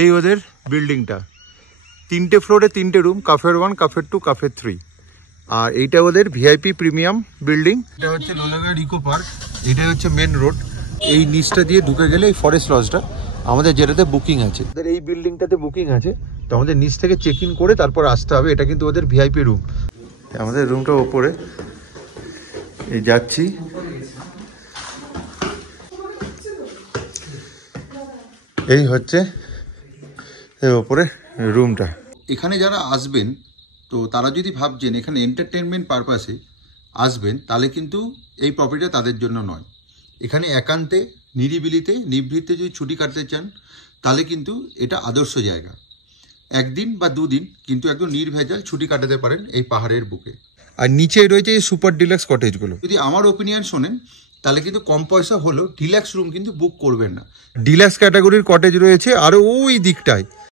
এই ওদের বিল্ডিংটা, 3টে ফ্লোরে 3টে রুম, কাফের 1, কাফের 2, কাফের 3। আর এইটা ওদের ভিআইপি প্রিমিয়াম বিল্ডিং। এটা হচ্ছে লোনাগড় ইকো পার্ক, এটা হচ্ছে মেন রোড। এই নিচটা দিয়ে ঢুকে গেলে এই ফরেস্ট লজটা আমাদের, যেটাতে বুকিং আছে। ওদের এই বিল্ডিংটাতে বুকিং আছে, তো আমাদের নিচ থেকে চেক ইন করে তারপর আসতে হবে। এটা কিন্তু ওদের ভিআইপি রুম। আমাদের রুমটা ওপরে, এই যাচ্ছি। এই হচ্ছে ওপরে রুমটা। এখানে যারা আসবেন, তো তারা যদি ভাবছেন এখানে এন্টারটেনমেন্ট পারপাসে আসবেন, তাহলে কিন্তু এই প্রপার্টিটা তাদের জন্য নয়। এখানে একান্তে নিরিবিলিতে নিভৃতে যদি ছুটি কাটতে চান, তাহলে কিন্তু এটা আদর্শ জায়গা। একদিন বা দুদিন কিন্তু একদম নির্ভেজাল ছুটি কাটাতে পারেন এই পাহাড়ের বুকে। আর নিচেই রয়েছে এই সুপার ডিলাক্স কটেজগুলো। যদি আমার ওপিনিয়ন শোনেন, তাহলে কিন্তু কম পয়সা হলেও ডিলাক্স রুম কিন্তু বুক করবেন না। ডিলাক্স ক্যাটাগরির কটেজ রয়েছে আরও ওই দিকটায়,